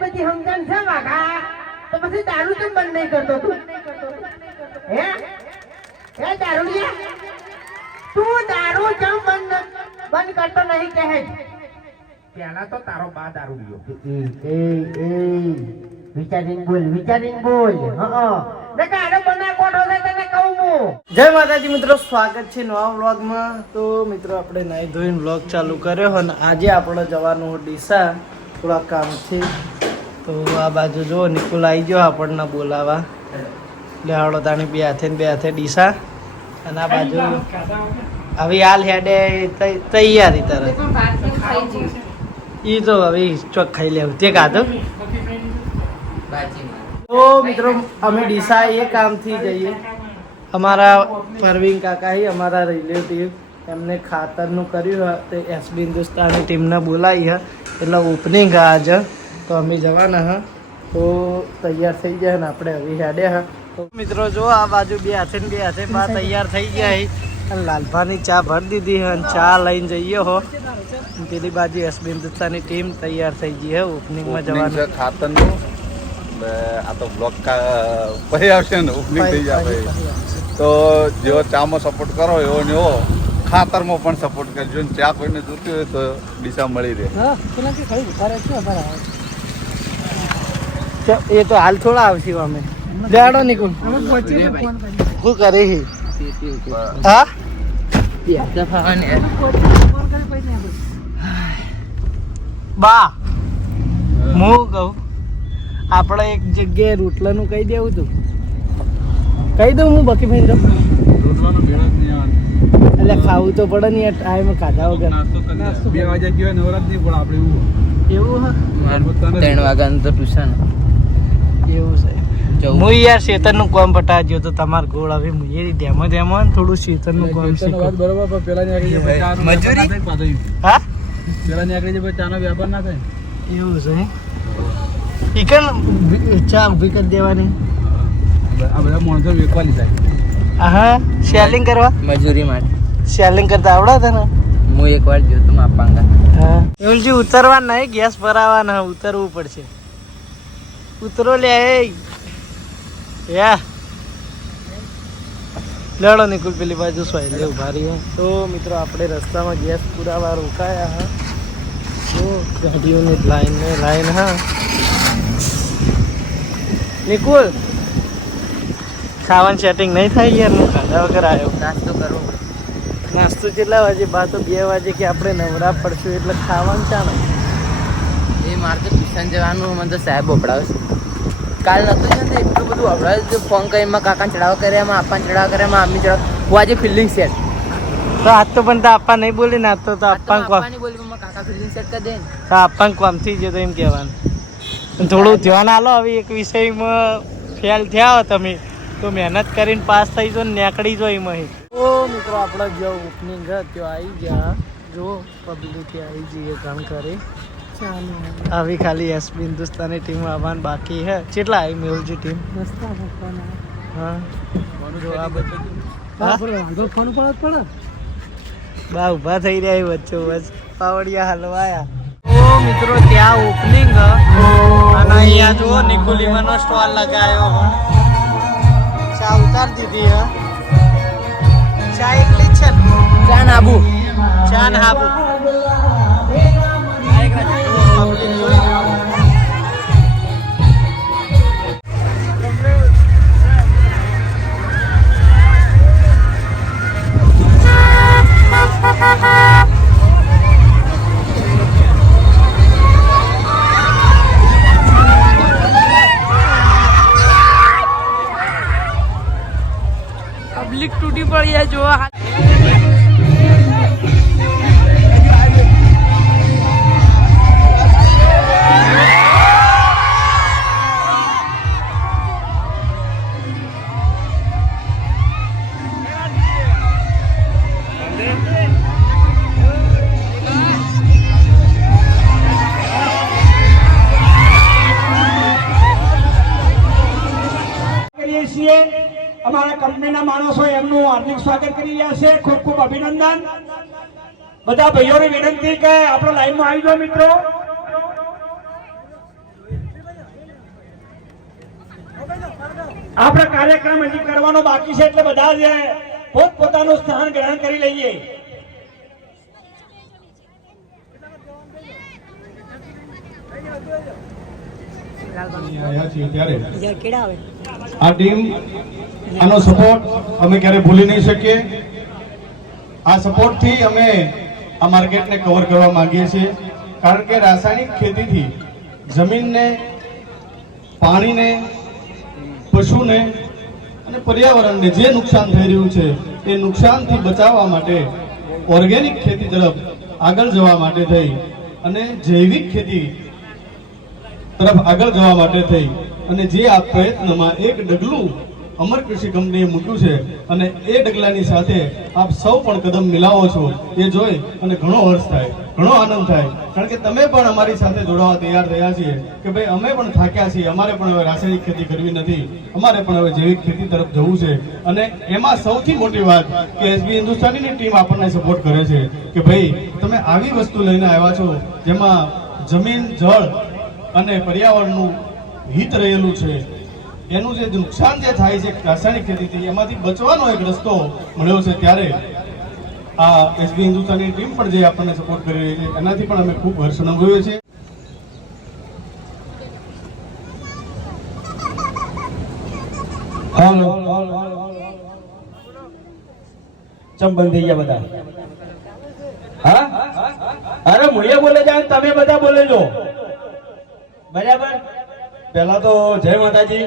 બધી સમજણ છે વાઘા તો પછી દારૂ કેમ બંધ નહીં કરતો તું હે હે દારૂડિયા તું દારૂ કેમ બંધ કરતો નહીં કહે પેલા તો તારો બા દારૂ લ્યો વિચારીને બોલ હા નકા આનો બના કોઠો છે તને કહું હું જય માતાજી મિત્રો, સ્વાગત છે નવા વ્લોગમાં. તો મિત્રો આપણે નાઈ ધોઈને વ્લોગ ચાલુ કર્યો અને આજે આપણે જવાનું ડીસા થોડા કામથી. તો આ બાજુ જો નિકુલ આવી ગયો આપણને બોલાવા, એટલે હાડો તાણી બે હાથે ડીસા. અને આ બાજુ હવે હાલ હેડે તૈયારી તરત ઈ તો હવે ચોક ખાઈ લેવું તે કાધો. તો મિત્રો અમે ડીસા એ કામથી જઈએ. અમારા પરવીન કાકા અમારા રિલેટિવ એમને ખાતરનું કર્યું તે એસબી હિન્દુસ્તાની ટીમને બોલાવી હ એટલે ઓપનિંગ આજે તો અમે જવાના હ. તો તૈયાર થઈ જાય ને આપણે હવે હેડે હ. તો મિત્રો જો આ બાજુ બે હાથે બા તૈયાર થઈ ગયા અને લાલભાની ચા ભરી દીધી અને ચા લઈને જઈએ હો. પેલી બાજુ એસબી હિન્દુસ્તાની ટીમ તૈયાર થઈ ગઈ હે ઓપનિંગમાં જવાનું ખાતરનું. આ તો બ્લોક પછી આવશે ને ઓપનિંગ થઈ જાય. તો જેવો ચામાં સપોર્ટ કરો એવો ને એવો ખાતરમાં પણ સપોર્ટ કરજો. ચા કોઈને જોતી હોય તો ડીસા મળી રહે. એ તો હાલ થોડા આવશે અમે જાડો નિકુલ શું કરે હા બા હું કહું આપણે એક જગ્યાએ રોટલાનું કહી દેવું તું કહી દઉં હું બકી ભાઈ એટલે ખાવું તો પડે ને ટાઈમ ખાધા વગર 2 વાગ્યા ગયો નવરાત નહીં પણ આપણે એવું હા 3 વાગ્યાનું તો ટ્યુશન એવું છે. હું યાર શેતરનું કામ પટાવ્યો તો તમારે ગોળ હવે હું એ ધ્યામાં થોડું શેતરનું કામ શીખો બરોબર. પેલા મજૂરી હા પેલા નીકળી જાય ચાનો વ્યાપાર ના થાય. એવું છે ઈકન ચા ઊભી કરી દેવાની. આ બધા માણસો વેચવા લીધા. હા સેલિંગ કરવા મજૂરી માટે સેલિંગ કરતા આવડે તને? હું એકવાર જોયું તું માપાંગા. હા એવું જે ઉતરવા નહીં ગેસ ભરાવાના ઉતરવું પડશે. ઉતરો લે યા લડો નિકુલ પેલી બાજુ સ્વાઈ લે ઉભા રહી. તો મિત્રો આપણે રસ્તામાં ગેસ પુરાવા રોકાયા હા. તો ગાડીઓની લાઈન હા. નિકુલ ખાવાનું સેટિંગ નહીં થાય યાર, હું ખાધા વગર આવ્યો. નાસ્તો કરવો પડે. નાસ્તો કેટલા વાગે? બા તો 2 વાગે કે આપણે નવરા પડશું એટલે ખાવાનું ચાલે. એ મારે તો ટ્યુશન જવાનું. મને તો સાહેબ ઓપડાવશે. કાલ નતું છે ને એટલું બધું ઓપડાવે. ફોન કરીને કાકાને ચડાવ કર્યા, એમાં આપવાને ચડાવ કર્યા, એમાં અમ્મી ચડાવ. હું આજે ફિલ્ડિંગ સેટ તો આજ તો પણ તો આપવા નહીં બોલી ને, આજ તો આપવા આપવાની બોલી પણ કાકા ફિલ્ડિંગ સેટ કરી દે ને. તો આપવા કામથી જ તો એમ કહેવાનું. થોડું ધ્યાન આલો. હવે એક વિષયમાં ફેલ થયા હો તમે તો મહેનત કરીને પાસ થઈ જો ને નીકળી જો એમાં. ઓ મિત્રો આપણે જો ઓપનિંગ ત્યાં આવી ગયા. જો પબ્લિક આવી જઈએ ઘણ કરી આવી. ખાલી એસબી હિન્દુસ્તાની ટીમ આવવાનું બાકી હે. કેટલા આવી મેહુલજી ટીમ? હા જો આ બધું બા ઉભા થઈ રહ્યા વચ્ચો વચ્ચ પાવડિયા હલવાયા. ઓ મિત્રો ત્યાં ઓપનિંગ અને અહીંયા જુઓ નિકુલીમાનો સ્ટોલ લગાવ્યો. ચા ઉતાર દીધી હે. ચા એકલી જ છે ને? ચા ને આબુ. ચા ને હાબુ. પબ્લિક તૂટી પડી જાય જોવા. અમારા કંપનીના માણસો એમનું હાર્દિક સ્વાગત કરી રહ્યા છે. ખૂબ ખૂબ અભિનંદન. બધા ભાઈઓને વિનંતી કે આપણે લાઈનમાં આવી જાઓ મિત્રો. આપણા કાર્યક્રમ હજી કરવાનો બાકી છે એટલે બધા જ પોતપોતાનું સ્થાન ગ્રહણ કરી લઈએ. આ ટીમ આનો સપોર્ટ અમે ક્યારે ભૂલી નહીં શકીએ. આ સપોર્ટથી અમે આ માર્કેટને કવર કરવા માંગીએ છીએ, કારણ કે રાસાયણિક ખેતીથી જમીનને, પાણીને, પશુને અને પર્યાવરણને જે નુકસાન થઈ રહ્યું છે એ નુકસાનથી બચાવવા માટે ઓર્ગેનિક ખેતી તરફ આગળ જવા માટે થઈ અને જૈવિક ખેતી તરફ આગળ જવા માટે થઈ અને જે આ પ્રયત્નમાં એક ડગલું અમર કૃષિ કંપનીએ મૂક્યું છે અને એ ડગલાની સાથે આપ સૌ પણ કદમ મિલાવો છો એ જોઈ અને ઘણો હર્ષ થાય, ઘણો આનંદ થાય. કારણ કે તમે પણ અમારી સાથે જોડાવા તૈયાર થયા છીએ કે ભાઈ અમે પણ થાક્યા છીએ, અમારે પણ હવે રાસાયણિક ખેતી કરવી નથી, અમારે પણ હવે જૈવિક ખેતી તરફ જવું છે. અને એમાં સૌથી મોટી વાત કે એસબી હિન્દુસ્તાનીની ટીમ આપણને સપોર્ટ કરે છે કે ભાઈ તમે આવી વસ્તુ લઈને આવ્યા છો જેમાં જમીન, જળ અને પર્યાવરણનું હિત રહેલું છે. એનું જે નુકસાન જે થાય છે રાસાયણિક ખેતીથી એમાંથી બચવાનો એક રસ્તો મળ્યો છે. ત્યારે આ એસબી હિન્દુસ્તાનની ટીમ પણ જે આપણને સપોર્ટ કરી રહી છે એનાથી પણ અમે ખૂબ હર્ષ અનુભવીએ છીએ. ચમ બંધ થઈ ગયા બધા? હા, અરે મુએ બોલે જાય, તમે બધા બોલે જો, બરાબર? પહેલા તો જય માતાજી.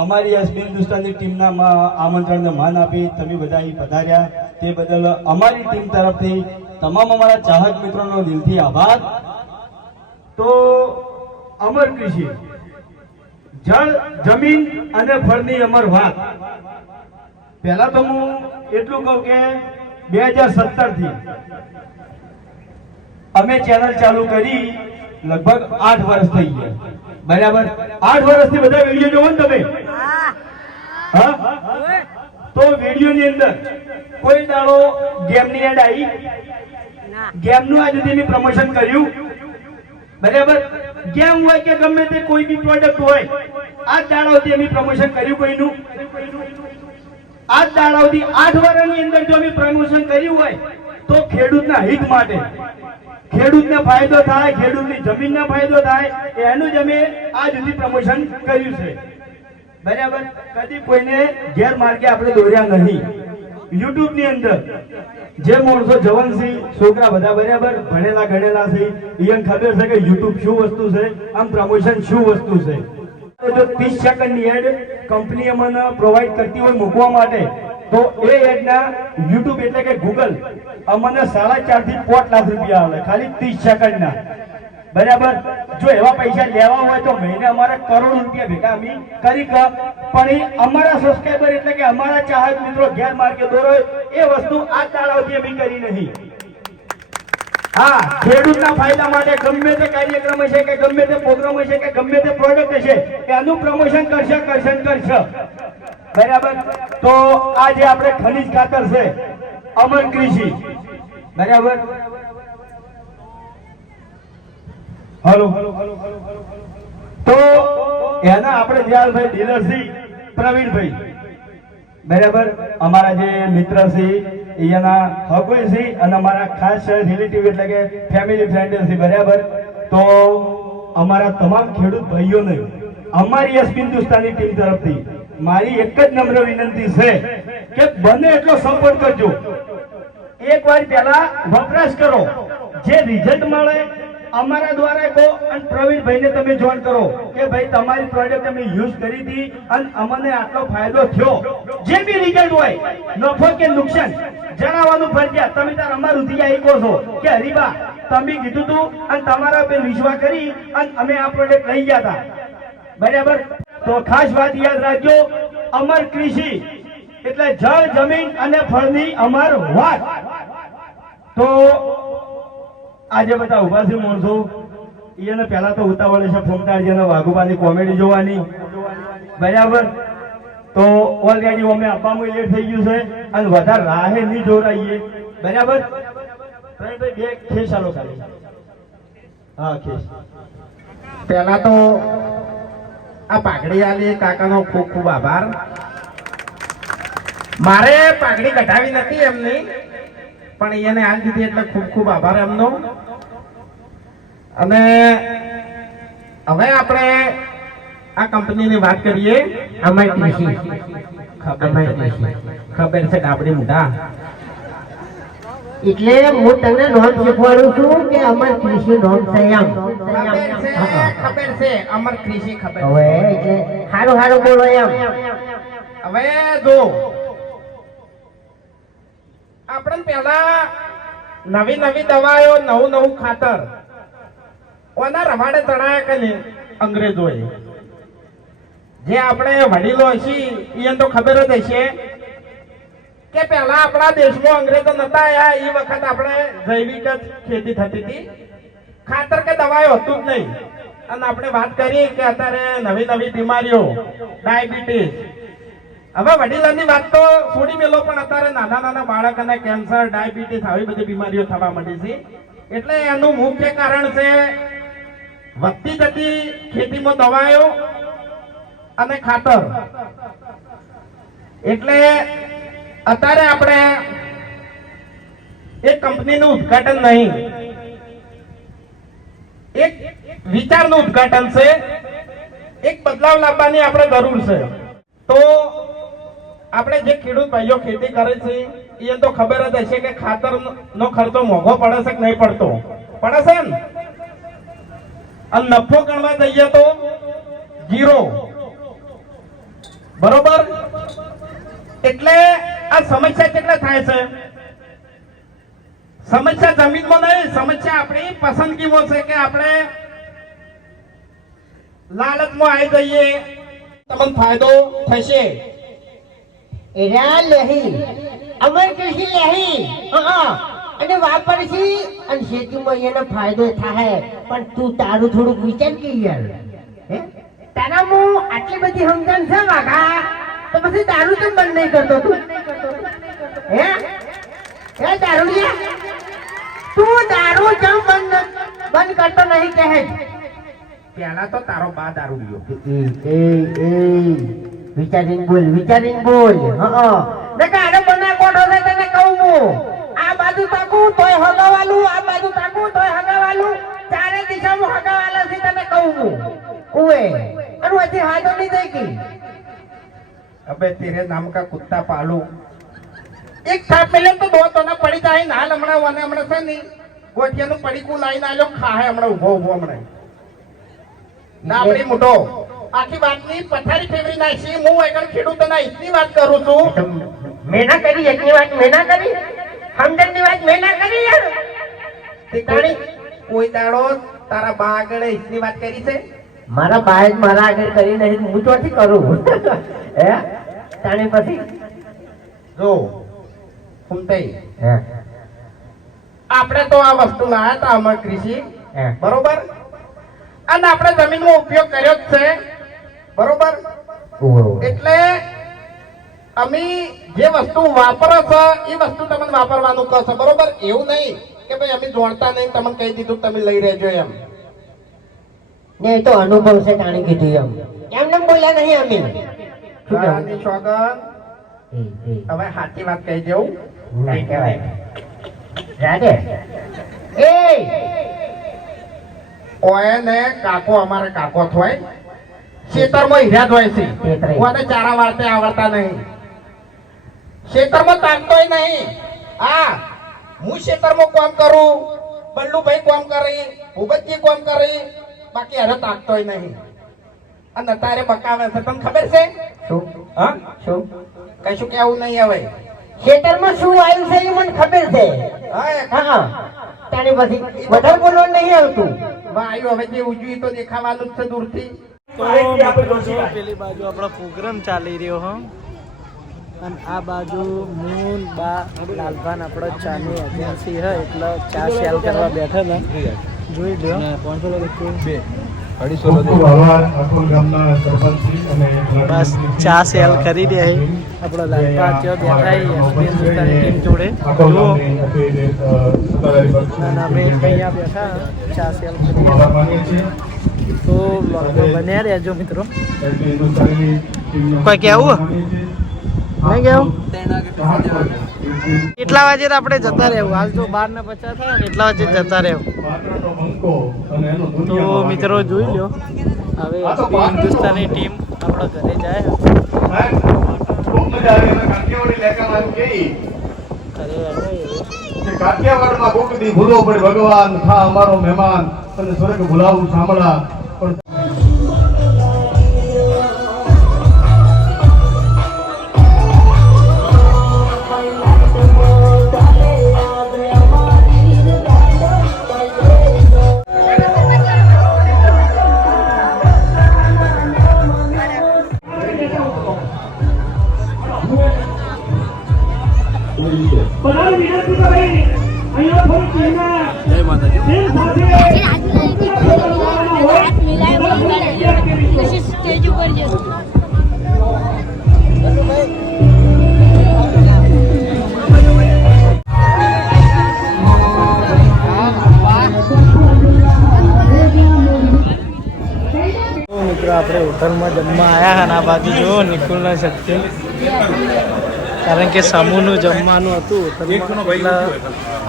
અમારી એસબી હિન્દુસ્તાનની ટીમના આમંત્રણને માન આપી તમે બધા અહીં પધાર્યા તે બદલ અમારી ટીમ તરફથી તમામ અમારા ચાહક મિત્રોનો દિલથી આભાર. તો અમર કૃષિ, જળ, જમીન અને ફળની અમર વાત. પહેલા તો હું એટલું કહું કે 2017 થી અમે ચેનલ ચાલુ કરી લગભગ 8 વર્ષ થઈ ગયા, બરાબર? 8 વર્ષથી બધા વિડીયો જોવો ને તમે, હા? તો વિડીયો ની અંદર કોઈ દાડો ગેમ ની એડ આવી? ગેમ નું આજ સુધી મેં પ્રમોશન કર્યું, બરાબર? ગેમ હોય કે ગમે તે કોઈ બી પ્રોડક્ટ હોય, આજ દાડા સુધી અમે પ્રમોશન કર્યું કોઈનું? આજ દાડા સુધી 8 વર્ષની અંદર જો અમે પ્રમોશન કર્યું હોય તો ખેડૂતના હિત માટે, ખેડૂતને ફાયદો થાય, ખેડૂતની જમીનને ફાયદો થાય એનું જ અમે આજ સુધી પ્રમોશન કર્યું છે, બરાબર? કદી કોઈને ગેરમાર્ગે આપણે દોર્યા નહીં. યુટ્યુબ ની અંદર જે માણસો જવાન છે, છોકરા બધા બરાબર ભણેલા ગણેલા છે, એને ખબર છે કે યુટ્યુબ શું વસ્તુ છે, આમ પ્રમોશન શું વસ્તુ છે. જો 30 સેકન્ડની એડ કંપની અમને પ્રોવાઈડ કરતી હોય મૂકવા માટે, તો એ એડના યુટ્યુબ એટલે કે ગૂગલ અમને 4.5 થી 5 લાખ રૂપિયા આવે ખાલી 30 સેકન્ડના, બરાબર? જો એવા પૈસા લેવા હોય તો મહિને અમારે કરોડ રૂપિયા ભેગા અમે કરી. પણ એ અમારા સબસ્ક્રાઈબર એટલે કે અમારા ચાહક મિત્રો ગેરમાર્ગે દોરો એ વસ્તુ આજ દાડાઓથી અમે કરી નહીં. હા, ખેડૂતના ફાયદા માટે ગમે તે કાર્યક્રમ હશે કે ગમે તે પ્રોગ્રામ હશે કે ગમે તે પ્રોડક્ટ હશે એનું પ્રમોશન કરશે, બરાબર? તો આ જે આપણે ખનિજ ખાતર છે અમર કૃષિ, બરાબર? હલો, તો એના આપણે દયાલભાઈ ડીલર છે પ્રવીણભાઈ, બરાબર? અમારા જે મિત્ર છે એના હકોઈ છે અને અમારા ખાસ રિલેટિવ એટલે કે ફેમિલી ફ્રેન્ડ છે, બરાબર? તો અમારા તમામ ખેડૂત ભાઈઓને અમારી એસબી હિન્દુસ્તાની ટીમ તરફથી મારી એક જ નમ્ર વિનંતી છે કે બને એટલો સપોર્ટ કરજો. એક વાર પહેલા વપરાશ કરો, જે રિઝલ્ટ મળે અમારા દ્વારા કહો અને પ્રવીણભાઈને તમે જોઈન કરો કે ભાઈ તમારી પ્રોડક્ટ અમે યુઝ કરી હતી અને અમને આટલો ફાયદો થયો. જે બી રિઝલ્ટ હોય, નફો કે નુકસાન જણાવવાનું ફરજિયાત. તમે તાર અમારું થી આવી કહો છો કે હરીબા તમે કીધું તું અને તમારા પર વિશ્વાસ કરી અને અમે આ પ્રોડક્ટ લઈ ગયા હતા, બરાબર? તો ખાસ વાત યાદ રાખજો, અમર કૃષિ એટલે જળ, જમીન અને ફળની અમર વાત. તો આજે બધા ઉભા છે માણસો, એને પહેલા તો ઉતાવળ છે ફોમતાજીને વાઘુબાની કોમેડી જોવાની, બરાબર? તો ઓલરેડી અમે આપવામાં લેટ થઈ ગયું છે અને વધારે રાહે નહીં જોરાઈએ, બરાબર? બે ખેસ આલો ખાલી. હા, ખેસ. પહેલા તો આ પાઘડી આલી કાકાનો ખૂબ ખૂબ આભાર. મારે પાઘડી કઢાવી નથી એમની, પણ એને હાલ દીધી એટલે ખૂબ ખૂબ આભાર એમનો. અને હવે આપણે આ કંપનીની વાત કરીએ. અમારી કૃષિ ખબર છે ડાબડી મોઢા. એટલે હું તમને નોંધ શીખવાડું છું કે અમર કૃષિ નોંધ છે એમ. ખબર છે અમર કૃષિ ખબર. હવે એટલે હારું હારું બોલો એમ. હવે જો આપણે પેલા નવી નવી દવાઓ, નવું નવું ખાતર ઓના રવાડે ચડાયા કે નહીં અંગ્રેજોએ. જે આપણે વડીલો છીએ એને તો ખબર જ હશે કે પહેલા આપણા દેશમાં અંગ્રેજો નતા આયા એ વખત આપણે જૈવિક જ ખેતી થતી હતી, ખાતર કે દવાઓ હતું જ નહીં. અને આપણે વાત કરી કે અત્યારે નવી નવી બીમારીઓ, ડાયાબિટીસ. હવે વડીલોની વાત તો છોડી મેલો, પણ અત્યારે નાના નાના બાળકોને કેન્સર, ડાયાબિટીસ આવી બધી બીમારીઓ થવા માંડી છે. એટલે એનું મુખ્ય કારણ છે વધતી જતી ખેતીમાં દવાઓ અને ખાતર. એટલે અત્યારે આપણે એક કંપનીનું ઉદ્ઘાટન નહીં, એક વિચારનું ઉદ્ઘાટન છે. એક બદલાવ લાવવાની આપણે જરૂર છે. તો આપણે જે ખેડૂત ભાઈઓ ખેતી કરે છે એ તો ખબર જ હશે કે ખાતર નો ખર્ચો મોંઘો પડે છે કે નહીં પડતો? પડે છે ને. અને નફો ગણવા જઈએ તો 0, બરોબર. એટલે આ સમસ્યા કેટલા થાય છે? સમસ્યા જમીનમાં નહીં, સમસ્યા આપણી પસંદગીમાં છે કે આપણે લાલચમાં આવી જઈએ. તમને ફાયદો થશે. એરા લેહી અમર કૃષિ લેહી અને વાપરશી અને ખેતીમાં એનો ફાયદો થાય. પણ તું તારું થોડુંક વિચાર કે યાર. તારામાં આટલી બધી સમજણ છે વાઘા, તો પછી દારૂ કેમ બંધ નહીં કરતો તું? હે દારૂડિયા, તું દારૂ કેમ બંધ કરતો નહીં કહે? પેલા તો તારો બા દારૂ પીયો. વિચારીને બોલ, વિચારીને બોલ. આને બના કોઠો છે તને કહું હું. આ બાજુ તાકું તોય હગાવાલું, આ બાજુ તાકું તોય હગાવાલું, ચારે દિશામાં હગાવાલા છે તને કહું હું. ઉએ અને વચ્ચે હાજો નહીં થઈ ગઈ. અબે તેરે નામ કા કુત્તા પાલુ. એક થાપ મેલે તો દો તને પડી જાય. નાલ હમણાં છે ને ગોઠિયાનું પડીકું લાઈને આલ્યો ખાહે હમણાં ઉભો હમણાં. નાબડી મોટો આખી વાતની પથારી ફેરવી નાખી. હું આગળ ખેડૂતોના હિતની વાત કરું છું. મેના કરી, એકની વાત મેના કરી, સમજણની વાત મેના કરી યાર. ઠીકાણી કોઈ દાડો તારા બા આગળ હિતની વાત કરી છે? મારા બાએ જ મારા આગળ કરી નહીં, હું ચોથી કરું. હે તાણી પછી જો ફૂમતાઈ, હે આપણે તો આ વસ્તુ લાયા હતા અમર કૃષિ, હે બરોબર. અને આપણે જમીનનો ઉપયોગ કર્યો જ છે, બરોબર. એટલે અમે જે વસ્તુ વાપરો છો એ વસ્તુ તમને વાપરવાનું કહો છો, બરોબર. એવું નહીં કે ભાઈ અમે જોણતા નહીં, તમને કહી દીધું તમે લઈ રહેજો એમ. ને એ તો અનુભવ છે તાણી કીધું એમ. એમને બોલ્યા નહીં અમે. ગાળાની સોગંદ. હવે સાચી વાત કહી દેવું ના કહેવાય. રાધે એ ઓય ને કાકો, અમારે કાકો થોય ખેતરમાં હીરા જ હોય છે. કોને ચારા વાળતે આવડતા નહીં, ખેતરમાં તાકતોય નહીં. હા, હું ખેતરમાં કામ કરું, બલ્લુભાઈ કામ કરે, ભૂપતજી કામ કરે, બાકી અરે તાકતોય નહીં. અને અત્યારે બકાવે છે, તમને ખબર છે? શું? હા, શું? કશું કેવું નહીં હવે. ખેતરમાં શું આવ્યું છે એ મને ખબર છે. હા તાણી પછી વધારે બોલવાનું નહીં આવતું. વાયુ હવે જે ઉજવી તો દેખાવાનું જ છે દૂરથી. તો પેલી બાજુ આપણો પ્રોગ્રામ ચાલી રહ્યો હો, અને આ બાજુ મૂન બા લાલભાન આપણો ચાની એજન્સી હે એટલે ચા સેલ કરવા બેઠા ને જોઈ લો. બસ ચા સેલ કરી દે આપણો લાલભા ત્યાં બેઠા હિન્દુસ્તાની ટીમ જોડે જુઓ, અને અમે અહીંયા બેઠા ચા સેલ કરીએ. તો બ્લોગમાં બન્યા રહેજો મિત્રો. એસબી હિન્દુસ્તાનીની ટીમનો કોઈ કહેવું? નહીં કેવું? કેટલા વાગે આપણે જતા રહેવું? હાલ તો 12:50 થાય ને, એટલા વાગે જતા રહેવું. પાટણનો બંકો અને એનો તો દુનિયામાં મિત્રો જોઈ લો, હવે એસબી હિન્દુસ્તાની ટીમ આપણા ઘરે જાય. સાહેબ, ખૂબ મજા આવી. અમે કાઠિયાવાડી લેખામાં એમ કહીએ ઘરે આવે કે કાઠિયાવાડમાં કોક દી ભૂલો પડે ભગવાન થા અમારો મહેમાન અને સ્વર્ગ ભૂલાવું સાંભળા. પણ સ્ટેજ ઉપર જતો મિત્રો આપણે હોટલમાં જમવા આવ્યા અને આ બાજુ જુઓ નિકુલના શક્તિ, કારણ કે સમૂહનું જમવાનું હતું હોટલમાં એટલે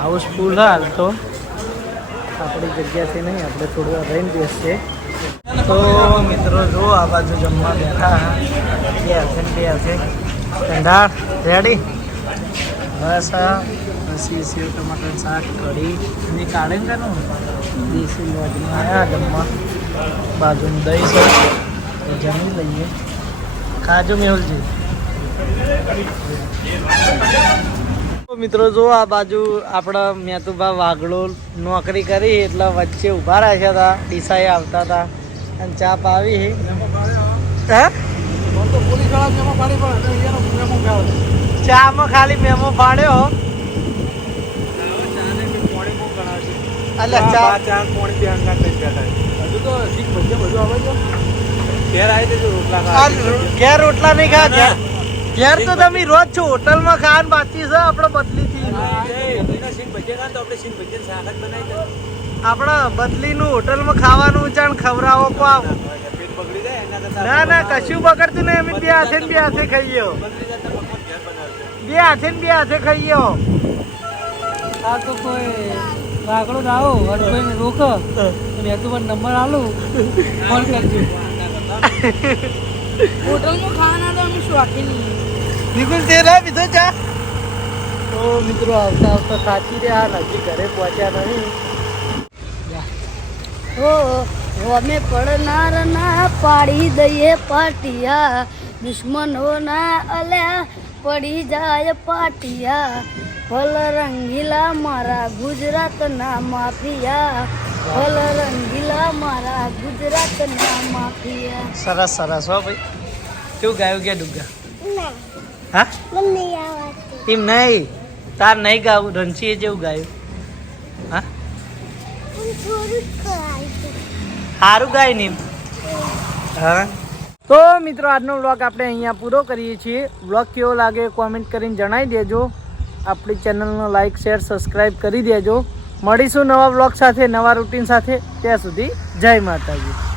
હાઉસફુલ હાલ તો આપણી જગ્યાથી નહીં, આપણે થોડું રહીને બેસીએ. તો મિત્રો જુઓ આ બાજુ જમવા બેઠા બે હાથે ઠંડા રેડી. બસ પછી સેવ ટમાટર શાક કઢી અને કાળેંગાનું દેશી લોજમાં આવ્યા જમવા. બાજુનું દહીં છે તો જમી લઈએ. ખાજો મેહુલજી. મિત્રો જો આ બાજુ આપણા મેતુભા વાઘડો નોકરી કરી એટલે વચ્ચે ઊભા રાખ્યા હતા, ડીસાએ આવતા હતા અને ચા પાવી. હે ચામાં ખાલી મેમો પાડ્યો. અલ્યા ચા ઘેર રોટલા નહીં ખા. ઘેર તો તમે રોજ છો, હોટલમાં ખાવાનું બાકી છે આપણે બદલીથી. આપણે બદલીનું હોટલમાં ખાવાનું ચાણ ખવડાવો કો આવ. ના ના કશું બગડતું નહીં, અમે બે હાથે ખાઈએ. બે હાથે ખાઈએ. આ તો કોઈ વાગડો આવો અને કોઈને રોકો મેં તો પણ નંબર આલું, ફોન કરજો. હોટલમાં ખાવાના તો અમે શોખીન નિકુલ તે ના પીધો ચા. તો મિત્રો આવતા ખાતી રહ્યા, નજીક ઘરે પહોંચ્યા નહીં. અમે પડનાર ના પાડી દઈએ પાટિયા, દુશ્મનો ના અલ્યા પડી જાય પાટિયા. ફલ રંગીલા મારા ગુજરાતના માફિયા, ફલ રંગીલા મારા ગુજરાતના માફિયા. સરસ સરસ હો ભાઈ. કેવું ગાયું કે ડુગા? હા એમ નહીં, તાર નહીં ગાવું. રણસીએ જેવું ગાયું. હા સારું ગાય ને. હા તો મિત્રો આજનો વ્લોગ આપણે અહીંયા પૂરો કરીએ છીએ. વ્લોગ કેવો લાગે કોમેન્ટ કરીને જણાવી દેજો. આપણી ચેનલનો લાઈક શેર સબસ્ક્રાઈબ કરી દેજો. મળીશું નવા વ્લોગ સાથે, નવા રૂટીન સાથે. ત્યાં સુધી જય માતાજી.